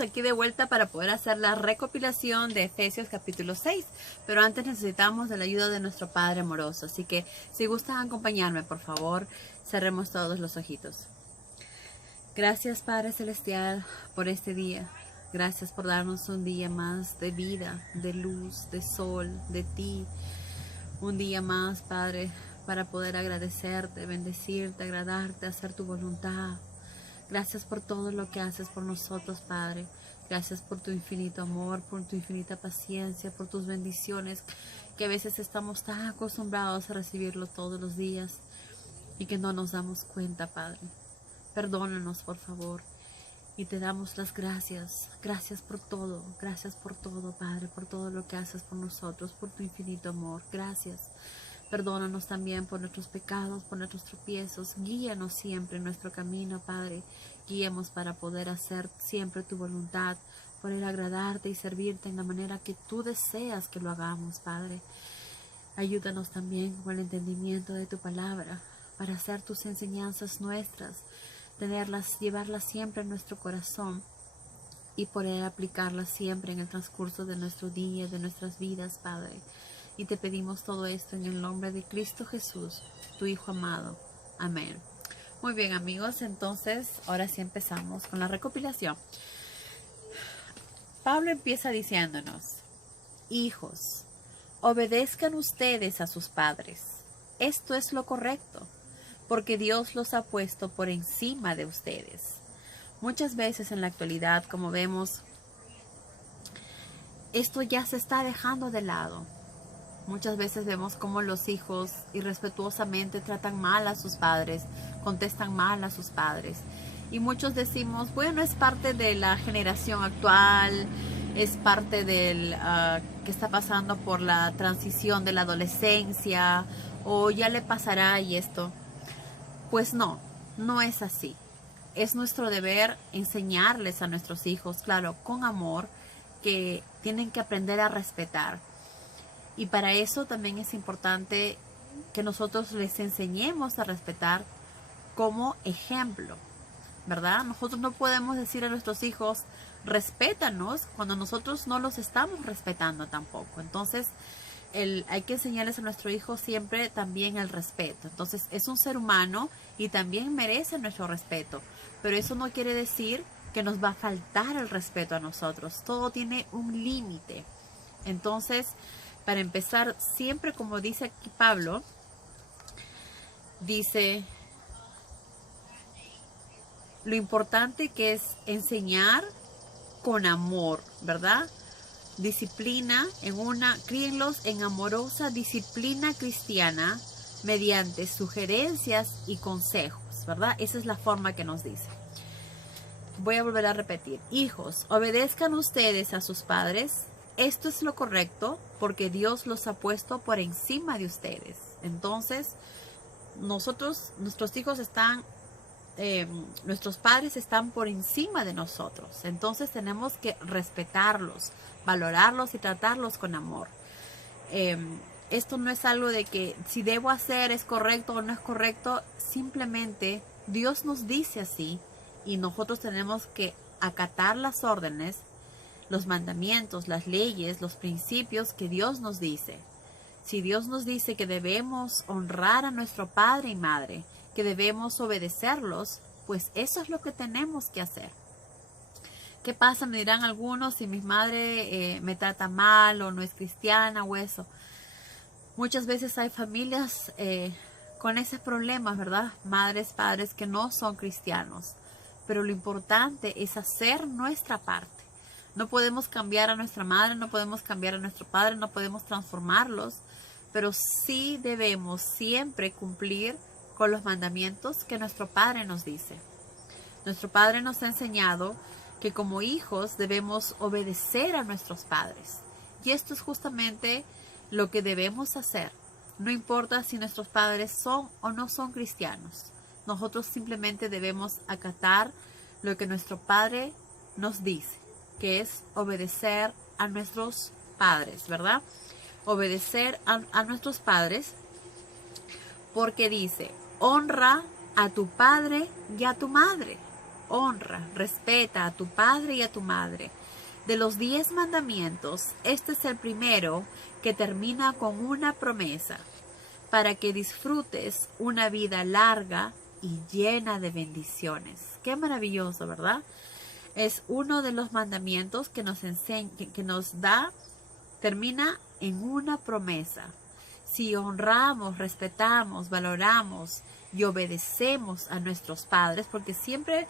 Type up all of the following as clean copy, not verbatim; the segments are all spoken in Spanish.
Aquí de vuelta para poder hacer la recopilación de Efesios capítulo 6, pero antes necesitamos de la ayuda de nuestro Padre amoroso, así que si gustan acompañarme, por favor, cerremos todos los ojitos. Gracias, Padre Celestial, por este día. Gracias por darnos un día más de vida, de luz, de sol, de ti. Un día más, Padre, para poder agradecerte, bendecirte, agradarte, hacer tu voluntad. Gracias por todo lo que haces por nosotros, Padre. Gracias por tu infinito amor, por tu infinita paciencia, por tus bendiciones, que a veces estamos tan acostumbrados a recibirlo todos los días y que no nos damos cuenta, Padre. Perdónanos, por favor, y te damos las gracias. Gracias por todo, Padre, por todo lo que haces por nosotros, por tu infinito amor. Gracias. Perdónanos también por nuestros pecados, por nuestros tropiezos. Guíanos siempre en nuestro camino, Padre. Guíanos para poder hacer siempre tu voluntad, poder agradarte y servirte en la manera que tú deseas que lo hagamos, Padre. Ayúdanos también con el entendimiento de tu palabra, para hacer tus enseñanzas nuestras, llevarlas siempre en nuestro corazón y poder aplicarlas siempre en el transcurso de nuestro día, de nuestras vidas, Padre. Y te pedimos todo esto en el nombre de Cristo Jesús, tu Hijo amado. Amén. Muy bien, amigos, entonces ahora sí empezamos con la recopilación. Pablo empieza diciéndonos: hijos, obedezcan ustedes a sus padres. Esto es lo correcto, porque Dios los ha puesto por encima de ustedes. Muchas veces en la actualidad, como vemos, esto ya se está dejando de lado. Muchas veces vemos cómo los hijos irrespetuosamente tratan mal a sus padres, contestan mal a sus padres. Y muchos decimos, bueno, es parte de la generación actual, es parte del que está pasando por la transición de la adolescencia, o ya le pasará y esto. Pues no, no es así. Es nuestro deber enseñarles a nuestros hijos, claro, con amor, que tienen que aprender a respetar. Y para eso también es importante que nosotros les enseñemos a respetar como ejemplo, ¿verdad? Nosotros no podemos decir a nuestros hijos, respétanos, cuando nosotros no los estamos respetando tampoco. Entonces, hay que enseñarles a nuestro hijo siempre también el respeto. Entonces, es un ser humano y también merece nuestro respeto. Pero eso no quiere decir que nos va a faltar el respeto a nosotros. Todo tiene un límite. Entonces, para empezar, siempre como dice aquí Pablo, dice lo importante que es enseñar con amor, ¿verdad? Disciplina, críenlos en amorosa disciplina cristiana mediante sugerencias y consejos, ¿verdad? Esa es la forma que nos dice. Voy a volver a repetir. Hijos, obedezcan ustedes a sus padres. Esto es lo correcto porque Dios los ha puesto por encima de ustedes. Entonces, nuestros hijos nuestros padres están por encima de nosotros. Entonces tenemos que respetarlos, valorarlos y tratarlos con amor. Esto no es algo de que si debo hacer es correcto o no es correcto. Simplemente Dios nos dice así y nosotros tenemos que acatar las órdenes, los mandamientos, las leyes, los principios que Dios nos dice. Si Dios nos dice que debemos honrar a nuestro padre y madre, que debemos obedecerlos, pues eso es lo que tenemos que hacer. ¿Qué pasa? Me dirán algunos, si mi madre me trata mal o no es cristiana o eso. Muchas veces hay familias con ese problema, ¿verdad? Madres, padres que no son cristianos. Pero lo importante es hacer nuestra parte. No podemos cambiar a nuestra madre, no podemos cambiar a nuestro padre, no podemos transformarlos, pero sí debemos siempre cumplir con los mandamientos que nuestro Padre nos dice. Nuestro Padre nos ha enseñado que como hijos debemos obedecer a nuestros padres. Y esto es justamente lo que debemos hacer. No importa si nuestros padres son o no son cristianos. Nosotros simplemente debemos acatar lo que nuestro Padre nos dice, que es obedecer a nuestros padres, ¿verdad? Obedecer a nuestros padres, porque dice, honra a tu padre y a tu madre. honra, respeta a tu padre y a tu madre. De los 10 mandamientos, este es el primero que termina con una promesa, para que disfrutes una vida larga y llena de bendiciones. Qué maravilloso, ¿verdad? Es uno de los mandamientos que nos enseña, que nos da, termina en una promesa. Si honramos, respetamos, valoramos y obedecemos a nuestros padres, porque siempre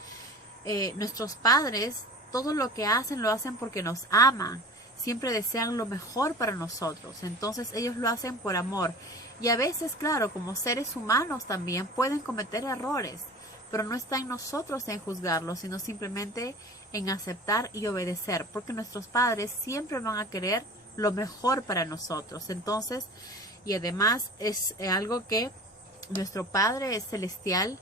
nuestros padres, todo lo que hacen, lo hacen porque nos aman. Siempre desean lo mejor para nosotros. Entonces ellos lo hacen por amor. Y a veces, claro, como seres humanos también pueden cometer errores. Pero no está en nosotros en juzgarlos, sino simplemente en aceptar y obedecer. Porque nuestros padres siempre van a querer lo mejor para nosotros. Entonces, y además es algo que nuestro Padre Celestial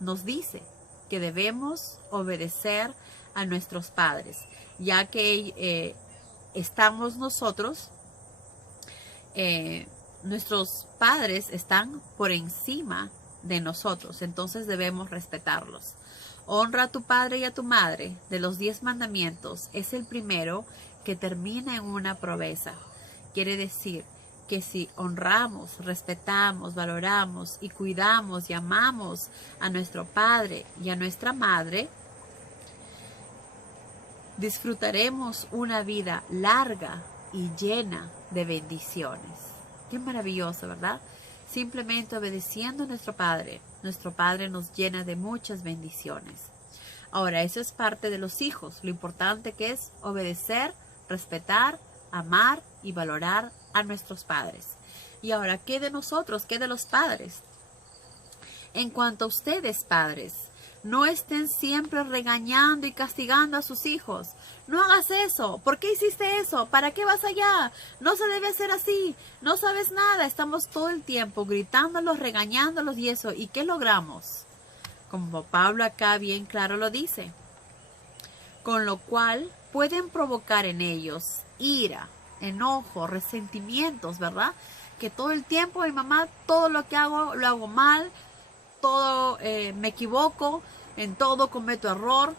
nos dice, que debemos obedecer a nuestros padres, ya que estamos nosotros, nuestros padres están por encima de nosotros, entonces debemos respetarlos. Honra a tu padre y a tu madre. De los 10 mandamientos, es el primero que termina en una promesa. Quiere decir que si honramos, respetamos, valoramos y cuidamos y amamos a nuestro padre y a nuestra madre, disfrutaremos una vida larga y llena de bendiciones. Qué maravilloso, ¿verdad? Simplemente obedeciendo a nuestro Padre. Nuestro Padre nos llena de muchas bendiciones. Ahora, eso es parte de los hijos. Lo importante que es obedecer, respetar, amar y valorar a nuestros padres. Y ahora, ¿qué de nosotros? ¿Qué de los padres? En cuanto a ustedes, padres, no estén siempre regañando y castigando a sus hijos. No hagas eso. ¿Por qué hiciste eso? ¿Para qué vas allá? No se debe hacer así. No sabes nada. Estamos todo el tiempo gritándolos, regañándolos y eso. ¿Y qué logramos? Como Pablo acá bien claro lo dice. Con lo cual pueden provocar en ellos ira, enojo, resentimientos, ¿verdad? Que todo el tiempo mi mamá, todo lo que hago, lo hago mal. Todo me equivoco, en todo cometo error.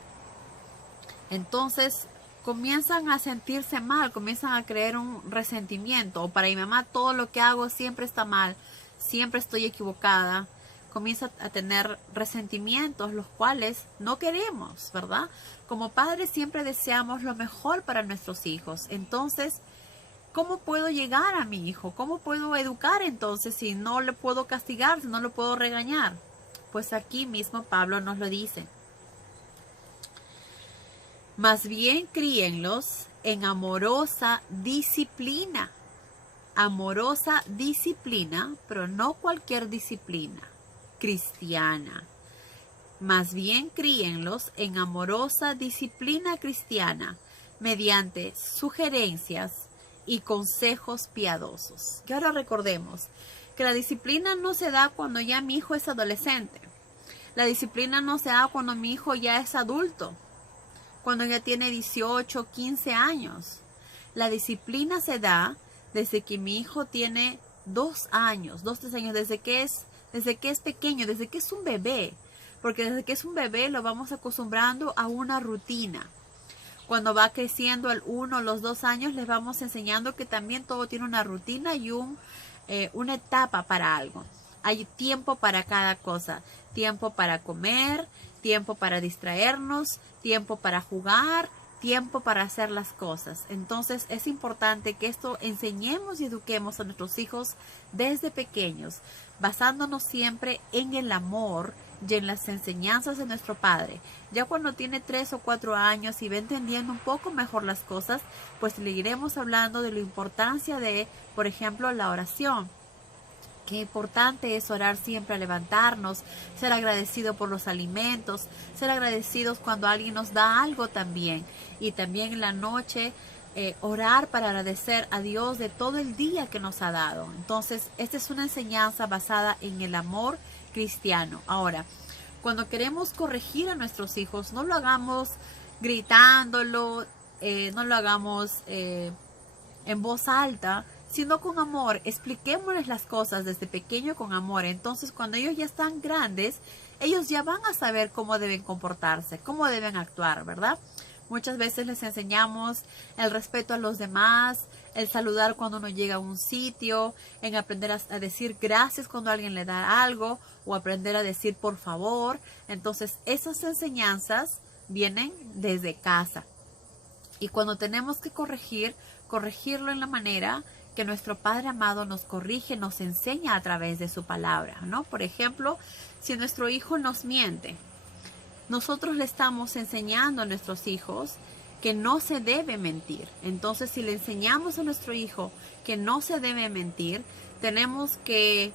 Entonces comienzan a sentirse mal, comienzan a creer un resentimiento. O para mi mamá todo lo que hago siempre está mal, siempre estoy equivocada. Comienza a tener resentimientos, los cuales no queremos, ¿verdad? Como padres siempre deseamos lo mejor para nuestros hijos. Entonces, ¿cómo puedo llegar a mi hijo? ¿Cómo puedo educar entonces si no le puedo castigar, si no lo puedo regañar? Pues aquí mismo Pablo nos lo dice. Más bien críenlos en amorosa disciplina. Amorosa disciplina, pero no cualquier disciplina cristiana. Más bien críenlos en amorosa disciplina cristiana mediante sugerencias y consejos piadosos. Que ahora recordemos que la disciplina no se da cuando ya mi hijo es adolescente. La disciplina no se da cuando mi hijo ya es adulto, cuando ya tiene 18, 15 años. La disciplina se da desde que mi hijo tiene 2 años, 2, 3 años, desde que es pequeño, desde que es un bebé. Porque desde que es un bebé lo vamos acostumbrando a una rutina. Cuando va creciendo al 1, los 2 años, les vamos enseñando que también todo tiene una rutina y una etapa para algo. Hay tiempo para cada cosa. Tiempo para comer, tiempo para distraernos, tiempo para jugar, tiempo para hacer las cosas. Entonces es importante que esto enseñemos y eduquemos a nuestros hijos desde pequeños, basándonos siempre en el amor y en las enseñanzas de nuestro Padre. Ya cuando tiene 3 o 4 años y va entendiendo un poco mejor las cosas, pues le iremos hablando de la importancia de, por ejemplo, la oración. Qué importante es orar siempre al levantarnos, ser agradecido por los alimentos, ser agradecidos cuando alguien nos da algo también. Y también en la noche orar para agradecer a Dios de todo el día que nos ha dado. Entonces, esta es una enseñanza basada en el amor cristiano. Ahora, cuando queremos corregir a nuestros hijos, no lo hagamos gritándolo, no lo hagamos en voz alta, sino con amor. Expliquémosles las cosas desde pequeño con amor. Entonces, cuando ellos ya están grandes, ellos ya van a saber cómo deben comportarse, cómo deben actuar, ¿verdad? Muchas veces les enseñamos el respeto a los demás, el saludar cuando uno llega a un sitio, en aprender a decir gracias cuando alguien le da algo o aprender a decir por favor. Entonces, esas enseñanzas vienen desde casa. Y cuando tenemos que corregirlo en la manera que nuestro Padre amado nos corrige, nos enseña a través de su palabra, ¿no? Por ejemplo, si nuestro hijo nos miente, nosotros le estamos enseñando a nuestros hijos que no se debe mentir. Entonces, si le enseñamos a nuestro hijo que no se debe mentir, tenemos que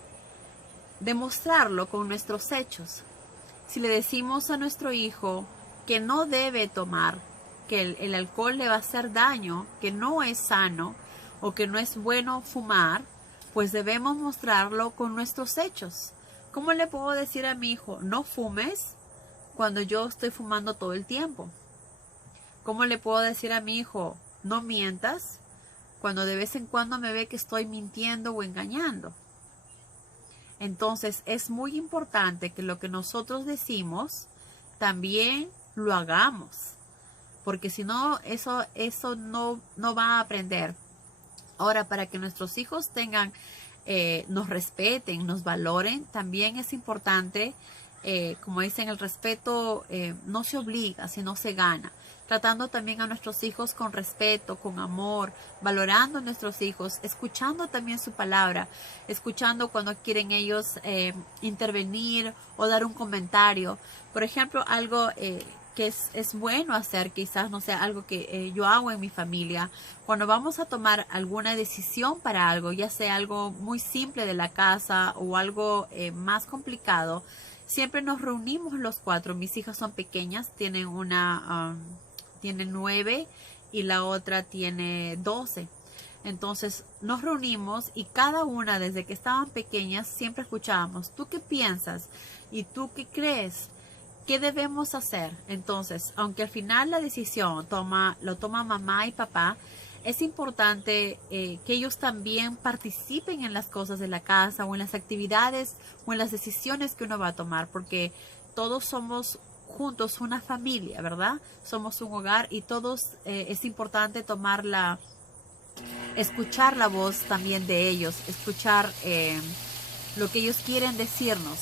demostrarlo con nuestros hechos. Si le decimos a nuestro hijo que no debe tomar, que el alcohol le va a hacer daño, que no es sano o que no es bueno fumar, pues debemos mostrarlo con nuestros hechos. ¿Cómo le puedo decir a mi hijo, no fumes cuando yo estoy fumando todo el tiempo? ¿Cómo le puedo decir a mi hijo, no mientas cuando de vez en cuando me ve que estoy mintiendo o engañando? Entonces es muy importante que lo que nosotros decimos también lo hagamos, porque si no, eso no va a aprender. Ahora, para que nuestros hijos nos respeten, nos valoren, también es importante, como dicen, el respeto no se obliga, sino se gana. Tratando también a nuestros hijos con respeto, con amor, valorando a nuestros hijos, escuchando también su palabra, escuchando cuando quieren ellos intervenir o dar un comentario. Por ejemplo, algo que es bueno hacer, quizás no sea algo que yo hago en mi familia, cuando vamos a tomar alguna decisión para algo, ya sea algo muy simple de la casa o algo más complicado, siempre nos reunimos los cuatro. Mis hijas son pequeñas, tienen tiene 9 y la otra tiene 12. Entonces nos reunimos y cada una, desde que estaban pequeñas, siempre escuchábamos, ¿tú qué piensas? ¿Y tú qué crees? ¿Qué debemos hacer? Entonces, aunque al final la decisión lo toma mamá y papá, es importante que ellos también participen en las cosas de la casa o en las actividades o en las decisiones que uno va a tomar, porque todos somos juntos una familia, ¿verdad? Somos un hogar y todos es importante escuchar la voz también de ellos, escuchar lo que ellos quieren decirnos.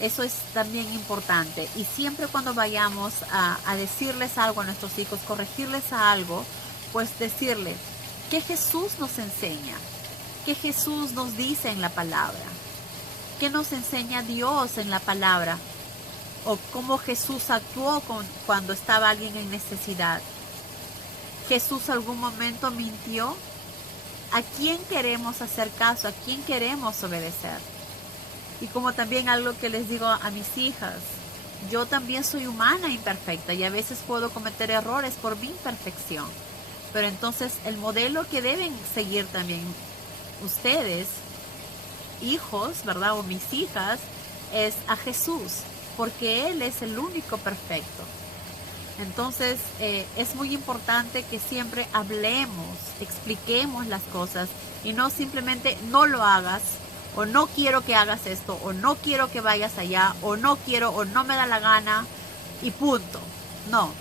Eso es también importante. Y siempre cuando vayamos a decirles algo a nuestros hijos, corregirles a algo, pues decirles que Jesús nos enseña, que Jesús nos dice en la palabra, que nos enseña Dios en la palabra, o cómo Jesús actuó cuando estaba alguien en necesidad. ¿Jesús algún momento mintió? ¿A quién queremos hacer caso? ¿A quién queremos obedecer? Y como también algo que les digo a mis hijas, yo también soy humana imperfecta y a veces puedo cometer errores por mi imperfección. Pero entonces el modelo que deben seguir también ustedes, hijos, ¿verdad? O mis hijas, es a Jesús, porque Él es el único perfecto. Entonces es muy importante que siempre hablemos, expliquemos las cosas y no simplemente no lo hagas, o no quiero que hagas esto, o no quiero que vayas allá, o no quiero, o no me da la gana y punto. No,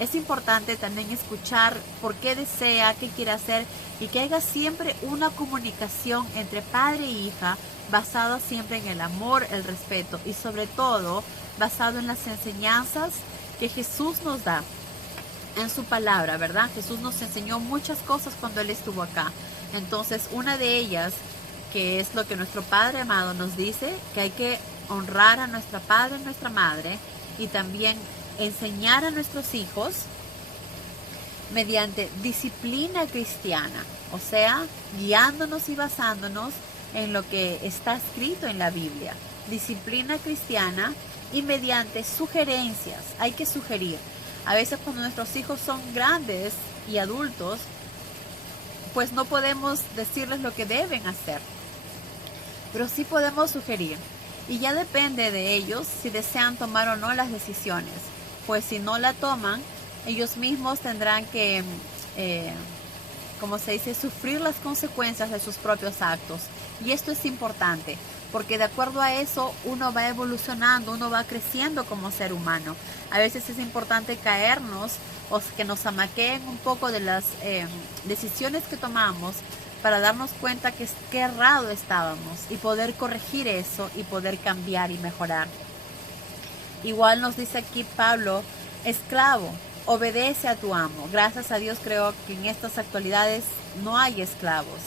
es importante también escuchar por qué desea, qué quiere hacer y que haya siempre una comunicación entre padre e hija basada siempre en el amor, el respeto y sobre todo basado en las enseñanzas que Jesús nos da en su palabra, ¿verdad? Jesús nos enseñó muchas cosas cuando Él estuvo acá. Entonces, una de ellas, que es lo que nuestro Padre amado nos dice, que hay que honrar a nuestro padre y nuestra madre y también enseñar a nuestros hijos mediante disciplina cristiana, o sea, guiándonos y basándonos en lo que está escrito en la Biblia. Disciplina cristiana y mediante sugerencias. Hay que sugerir. A veces cuando nuestros hijos son grandes y adultos, pues no podemos decirles lo que deben hacer, pero sí podemos sugerir. Y ya depende de ellos si desean tomar o no las decisiones. Pues si no la toman, ellos mismos tendrán que, como se dice, sufrir las consecuencias de sus propios actos. Y esto es importante, porque de acuerdo a eso uno va evolucionando, uno va creciendo como ser humano. A veces es importante caernos o que nos amaqueen un poco de las decisiones que tomamos para darnos cuenta que errado estábamos y poder corregir eso y poder cambiar y mejorar. Igual nos dice aquí Pablo, esclavo, obedece a tu amo. Gracias a Dios creo que en estas actualidades no hay esclavos.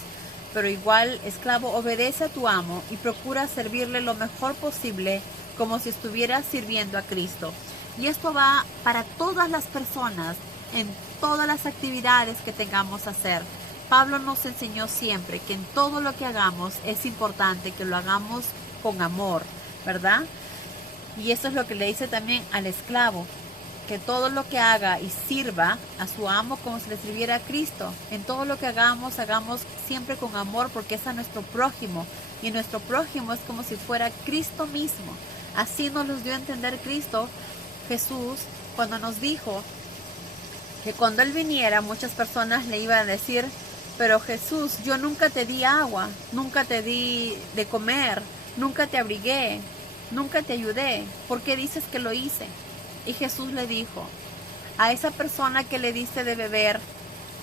Pero igual, esclavo, obedece a tu amo y procura servirle lo mejor posible como si estuvieras sirviendo a Cristo. Y esto va para todas las personas, en todas las actividades que tengamos que hacer. Pablo nos enseñó siempre que en todo lo que hagamos es importante que lo hagamos con amor, ¿verdad? Y eso es lo que le dice también al esclavo, que todo lo que haga y sirva a su amo como si le sirviera a Cristo. En todo lo que hagamos siempre con amor, porque es a nuestro prójimo. Y nuestro prójimo es como si fuera Cristo mismo. Así nos los dio a entender Cristo, Jesús, cuando nos dijo que cuando Él viniera, muchas personas le iban a decir, pero Jesús, yo nunca te di agua, nunca te di de comer, nunca te abrigué, nunca te ayudé. ¿Por qué dices que lo hice? Y Jesús le dijo, a esa persona que le diste de beber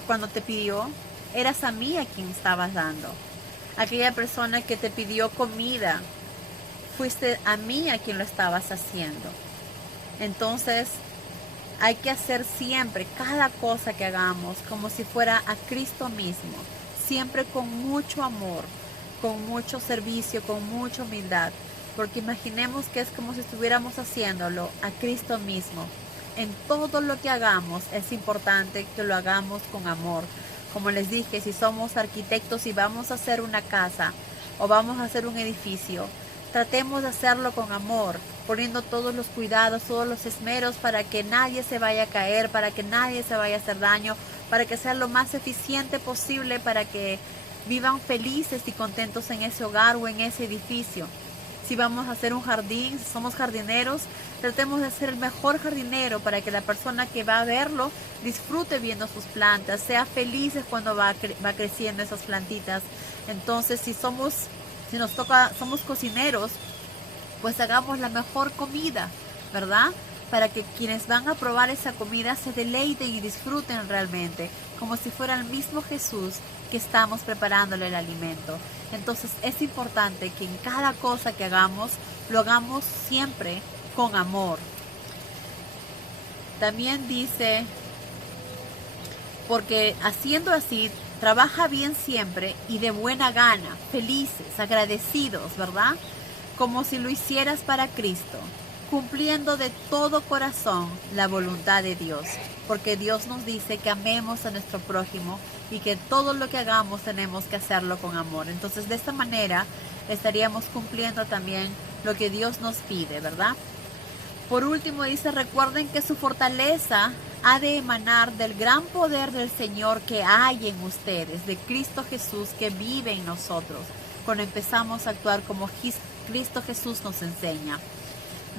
cuando te pidió, eras a mí a quien estabas dando. Aquella persona que te pidió comida, fuiste a mí a quien lo estabas haciendo. Entonces, hay que hacer siempre, cada cosa que hagamos, como si fuera a Cristo mismo. Siempre con mucho amor, con mucho servicio, con mucha humildad. Porque imaginemos que es como si estuviéramos haciéndolo a Cristo mismo. En todo lo que hagamos es importante que lo hagamos con amor. Como les dije, si somos arquitectos y vamos a hacer una casa o vamos a hacer un edificio, tratemos de hacerlo con amor, poniendo todos los cuidados, todos los esmeros para que nadie se vaya a caer, para que nadie se vaya a hacer daño, para que sea lo más eficiente posible, para que vivan felices y contentos en ese hogar o en ese edificio. Si vamos a hacer un jardín, si somos jardineros, tratemos de ser el mejor jardinero para que la persona que va a verlo disfrute viendo sus plantas, sea feliz cuando va creciendo esas plantitas. Entonces, somos cocineros, pues hagamos la mejor comida, ¿verdad? Para que quienes van a probar esa comida se deleiten y disfruten realmente, como si fuera el mismo Jesús que estamos preparándole el alimento. Entonces es importante que en cada cosa que hagamos, lo hagamos siempre con amor. También dice, porque haciendo así, trabaja bien siempre y de buena gana, felices, agradecidos, ¿verdad? Como si lo hicieras para Cristo, cumpliendo de todo corazón la voluntad de Dios, porque Dios nos dice que amemos a nuestro prójimo y que todo lo que hagamos tenemos que hacerlo con amor. Entonces, de esta manera estaríamos cumpliendo también lo que Dios nos pide, ¿verdad? Por último dice, recuerden que su fortaleza ha de emanar del gran poder del Señor que hay en ustedes, de Cristo Jesús que vive en nosotros, cuando empezamos a actuar como Cristo Jesús nos enseña.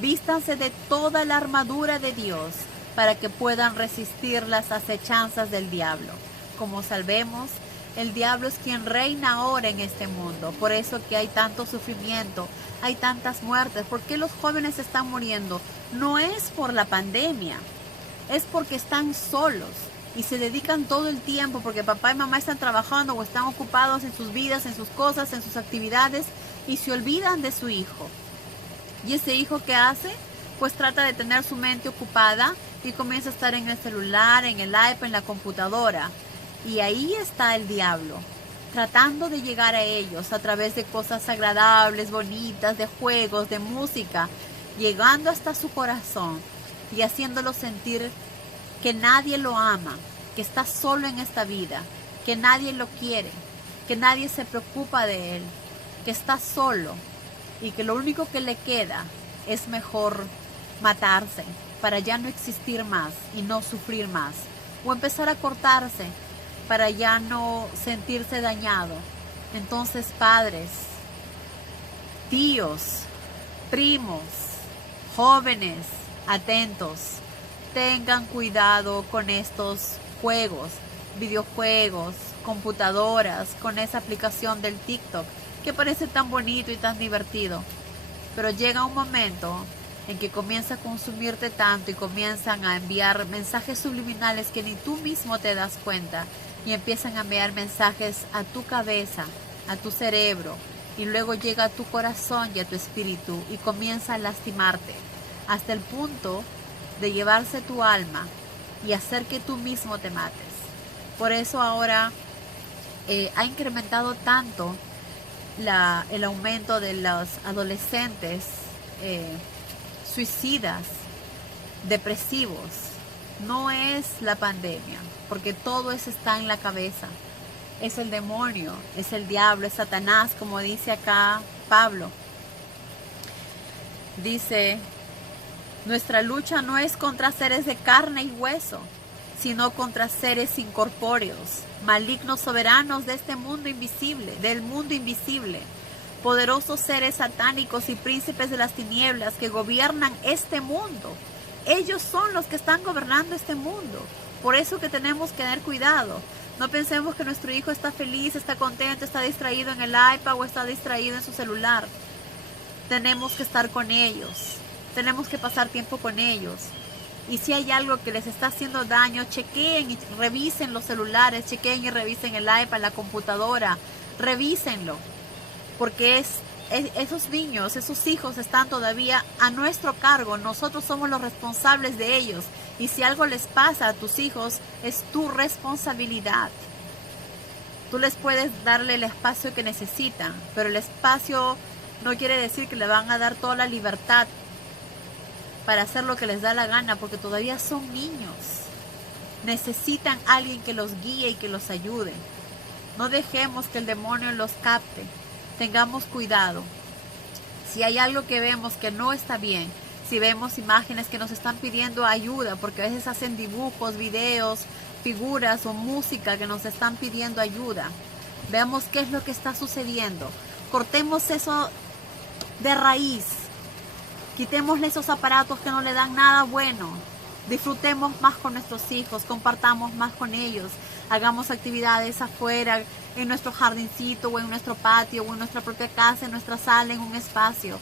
Vístanse de toda la armadura de Dios para que puedan resistir las acechanzas del diablo. Como sabemos, el diablo es quien reina ahora en este mundo. Por eso que hay tanto sufrimiento, hay tantas muertes. ¿Por qué los jóvenes están muriendo? No es por la pandemia, es porque están solos y se dedican todo el tiempo porque papá y mamá están trabajando o están ocupados en sus vidas, en sus cosas, en sus actividades y se olvidan de su hijo. ¿Y ese hijo qué hace? Pues trata de tener su mente ocupada y comienza a estar en el celular, en el iPad, en la computadora. Y ahí está el diablo, tratando de llegar a ellos a través de cosas agradables, bonitas, de juegos, de música, llegando hasta su corazón y haciéndolo sentir que nadie lo ama, que está solo en esta vida, que nadie lo quiere, que nadie se preocupa de él, que está solo y que lo único que le queda es mejor matarse para ya no existir más y no sufrir más, o empezar a cortarse para ya no sentirse dañado. Entonces, padres, tíos, primos, jóvenes, atentos, tengan cuidado con estos juegos, videojuegos, computadoras, con esa aplicación del TikTok que parece tan bonito y tan divertido. Pero llega un momento en que comienza a consumirte tanto y comienzan a enviar mensajes subliminales que ni tú mismo te das cuenta, y empiezan a enviar mensajes a tu cabeza, a tu cerebro, y luego llega a tu corazón y a tu espíritu y comienza a lastimarte hasta el punto de llevarse tu alma y hacer que tú mismo te mates. Por eso ahora ha incrementado tanto el aumento de los adolescentes suicidas, depresivos. No es la pandemia, porque todo eso está en la cabeza. Es el demonio, es el diablo, es Satanás, como dice acá Pablo. Dice, nuestra lucha no es contra seres de carne y hueso, sino contra seres incorpóreos, malignos soberanos de este mundo invisible, del mundo invisible, poderosos seres satánicos y príncipes de las tinieblas que gobiernan este mundo. Ellos son los que están gobernando este mundo. Por eso que tenemos que tener cuidado. No pensemos que nuestro hijo está feliz, está contento, está distraído en el iPad o está distraído en su celular. Tenemos que estar con ellos. Tenemos que pasar tiempo con ellos. Y si hay algo que les está haciendo daño, chequeen y revisen los celulares, chequeen y revisen el iPad, la computadora, revísenlo. Porque esos niños, esos hijos están todavía a nuestro cargo. Nosotros somos los responsables de ellos. Y si algo les pasa a tus hijos, es tu responsabilidad. Tú les puedes darle el espacio que necesitan, pero el espacio no quiere decir que le van a dar toda la libertad para hacer lo que les da la gana, porque todavía son niños. Necesitan a alguien que los guíe y que los ayude. No dejemos que el demonio los capte. Tengamos cuidado. Si hay algo que vemos que no está bien, si vemos imágenes que nos están pidiendo ayuda, porque a veces hacen dibujos, videos, figuras o música que nos están pidiendo ayuda, veamos qué es lo que está sucediendo. Cortemos eso de raíz. Quitémosle esos aparatos que no le dan nada bueno. Disfrutemos más con nuestros hijos, compartamos más con ellos, hagamos actividades afuera, en nuestro jardincito o en nuestro patio o en nuestra propia casa, en nuestra sala, en un espacio.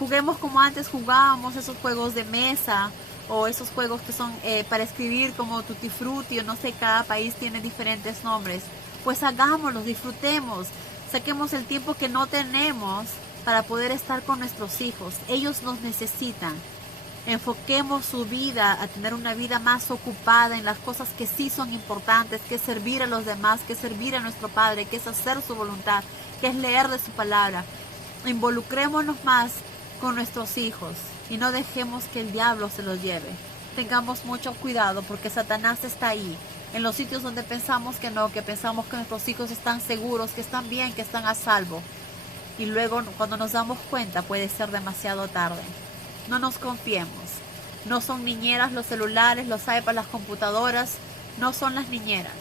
Juguemos como antes jugábamos, esos juegos de mesa o esos juegos que son para escribir como Tutti Frutti, o no sé, cada país tiene diferentes nombres. Pues hagámoslos, disfrutemos, saquemos el tiempo que no tenemos para poder estar con nuestros hijos. Ellos nos necesitan. Enfoquemos su vida a tener una vida más ocupada en las cosas que sí son importantes, que es servir a los demás, que es servir a nuestro Padre, que es hacer su voluntad, que es leer de su palabra. Involucrémonos más con nuestros hijos y no dejemos que el diablo se los lleve. Tengamos mucho cuidado porque Satanás está ahí, en los sitios donde pensamos que no, que pensamos que nuestros hijos están seguros, que están bien, que están a salvo. Y luego cuando nos damos cuenta puede ser demasiado tarde. No nos confiemos. No son niñeras los celulares, los iPads, las computadoras. No son las niñeras.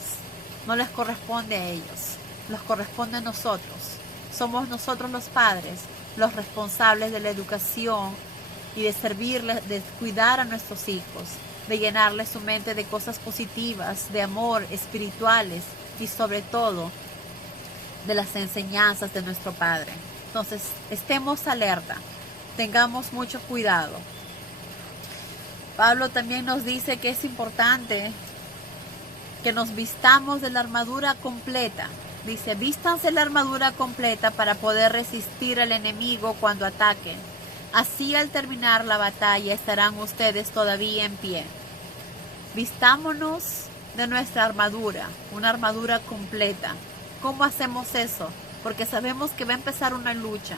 No les corresponde a ellos. Nos corresponde a nosotros. Somos nosotros los padres, los responsables de la educación y de servirles, de cuidar a nuestros hijos, de llenarles su mente de cosas positivas, de amor, espirituales y sobre todo de las enseñanzas de nuestro Padre. Entonces, estemos alerta. Tengamos mucho cuidado. Pablo también nos dice que es importante que nos vistamos de la armadura completa. Dice, vístanse la armadura completa para poder resistir al enemigo cuando ataquen. Así al terminar la batalla estarán ustedes todavía en pie. Vistámonos de nuestra armadura, una armadura completa. ¿Cómo hacemos eso? Porque sabemos que va a empezar una lucha.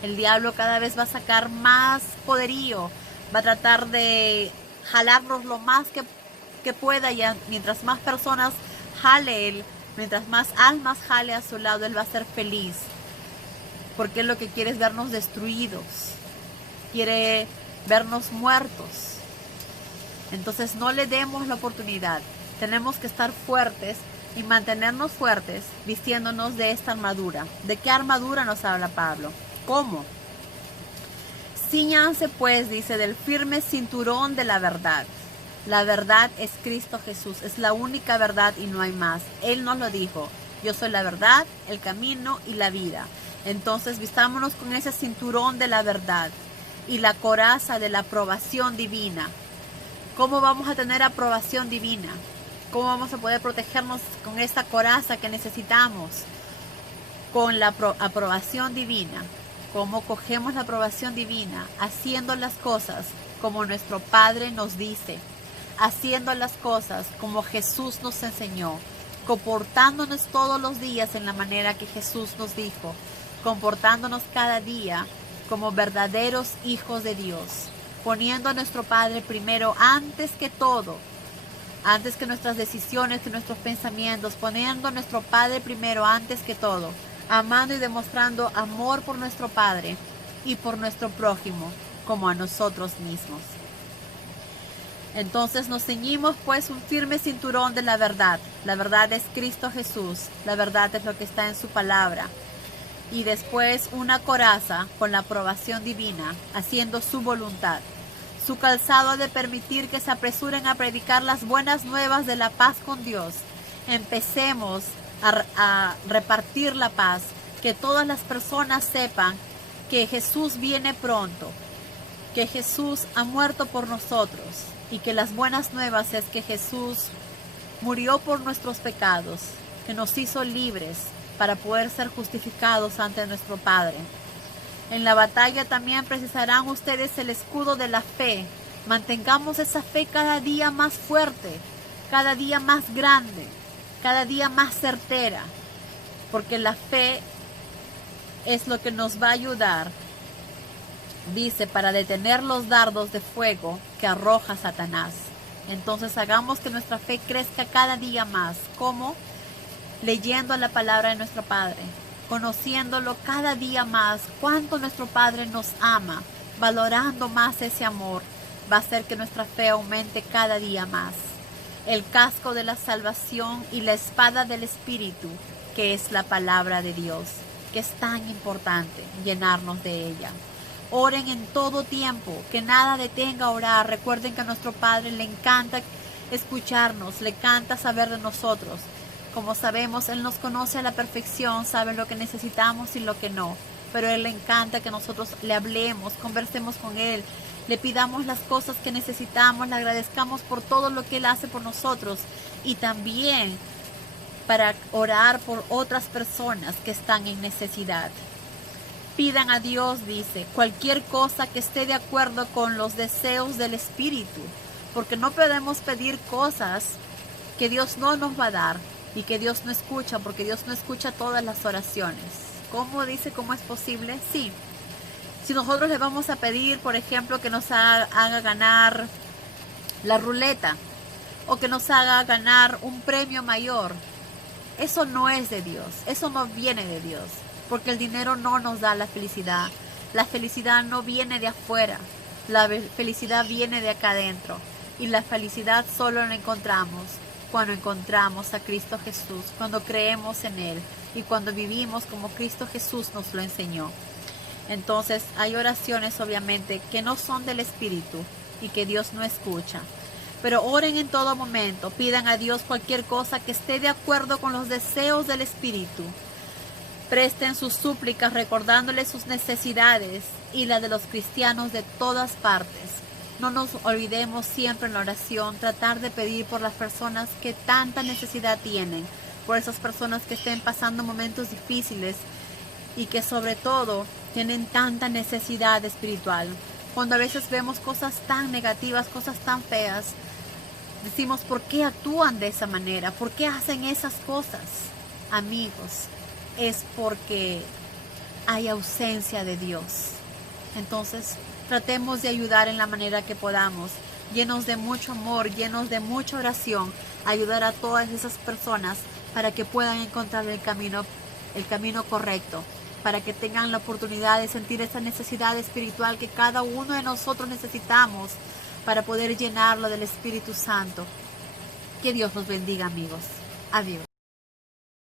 El diablo cada vez va a sacar más poderío, va a tratar de jalarnos lo más que pueda, y mientras más personas jale él, mientras más almas jale a su lado, él va a ser feliz. Porque él lo que quiere es vernos destruidos, quiere vernos muertos. Entonces no le demos la oportunidad. Tenemos que estar fuertes y mantenernos fuertes vistiéndonos de esta armadura. ¿De qué armadura nos habla Pablo? ¿Cómo? Cíñanse pues, dice, del firme cinturón de la verdad. La verdad es Cristo Jesús, es la única verdad y no hay más. Él nos lo dijo, yo soy la verdad, el camino y la vida. Entonces vistámonos con ese cinturón de la verdad y la coraza de la aprobación divina. ¿Cómo vamos a tener aprobación divina? ¿Cómo vamos a poder protegernos con esta coraza que necesitamos? Con la aprobación divina. ¿Cómo cogemos la aprobación divina? Haciendo las cosas como nuestro Padre nos dice. Haciendo las cosas como Jesús nos enseñó. Comportándonos todos los días en la manera que Jesús nos dijo. Comportándonos cada día como verdaderos hijos de Dios. Poniendo a nuestro Padre primero antes que todo. Antes que nuestras decisiones, que nuestros pensamientos. Poniendo a nuestro Padre primero antes que todo. Amando y demostrando amor por nuestro Padre y por nuestro prójimo como a nosotros mismos. Entonces nos ceñimos pues un firme cinturón de la verdad. La verdad es Cristo Jesús. La verdad es lo que está en su palabra. Y después una coraza con la aprobación divina, haciendo su voluntad. Su calzado ha de permitir que se apresuren a predicar las buenas nuevas de la paz con Dios. Empecemos a repartir la paz, que todas las personas sepan que Jesús viene pronto, que Jesús ha muerto por nosotros y que las buenas nuevas es que Jesús murió por nuestros pecados, que nos hizo libres para poder ser justificados ante nuestro Padre. En la batalla también precisarán ustedes el escudo de la fe. Mantengamos esa fe cada día más fuerte, cada día más grande, cada día más certera, porque la fe es lo que nos va a ayudar, dice, para detener los dardos de fuego que arroja Satanás. Entonces hagamos que nuestra fe crezca cada día más. ¿Cómo? Leyendo la palabra de nuestro Padre, conociéndolo cada día más, cuánto nuestro Padre nos ama, valorando más ese amor, va a hacer que nuestra fe aumente cada día más. El casco de la salvación y la espada del Espíritu, que es la palabra de Dios, que es tan importante llenarnos de ella. Oren en todo tiempo, que nada detenga a orar. Recuerden que a nuestro Padre le encanta escucharnos, le encanta saber de nosotros. Como sabemos, Él nos conoce a la perfección, sabe lo que necesitamos y lo que no. Pero a Él le encanta que nosotros le hablemos, conversemos con Él, le pidamos las cosas que necesitamos, le agradezcamos por todo lo que Él hace por nosotros. Y también para orar por otras personas que están en necesidad. Pidan a Dios, dice, cualquier cosa que esté de acuerdo con los deseos del Espíritu. Porque no podemos pedir cosas que Dios no nos va a dar y que Dios no escucha, porque Dios no escucha todas las oraciones. ¿Cómo dice? ¿Cómo es posible? Sí. Si nosotros le vamos a pedir, por ejemplo, que nos haga ganar la ruleta o que nos haga ganar un premio mayor, eso no es de Dios, eso no viene de Dios, porque el dinero no nos da la felicidad. La felicidad no viene de afuera, la felicidad viene de acá adentro. Y la felicidad solo la encontramos cuando encontramos a Cristo Jesús, cuando creemos en Él y cuando vivimos como Cristo Jesús nos lo enseñó. Entonces hay oraciones obviamente que no son del Espíritu y que Dios no escucha. Pero oren en todo momento, pidan a Dios cualquier cosa que esté de acuerdo con los deseos del Espíritu. Presten sus súplicas recordándole sus necesidades y la de los cristianos de todas partes. No nos olvidemos siempre en la oración, tratar de pedir por las personas que tanta necesidad tienen, por esas personas que estén pasando momentos difíciles y que sobre todo tienen tanta necesidad espiritual. Cuando a veces vemos cosas tan negativas, cosas tan feas, decimos, ¿por qué actúan de esa manera? ¿Por qué hacen esas cosas? Amigos, es porque hay ausencia de Dios. Entonces, tratemos de ayudar en la manera que podamos, llenos de mucho amor, llenos de mucha oración, ayudar a todas esas personas para que puedan encontrar el camino correcto, para que tengan la oportunidad de sentir esa necesidad espiritual que cada uno de nosotros necesitamos para poder llenarlo del Espíritu Santo. Que Dios nos bendiga, amigos. Adiós.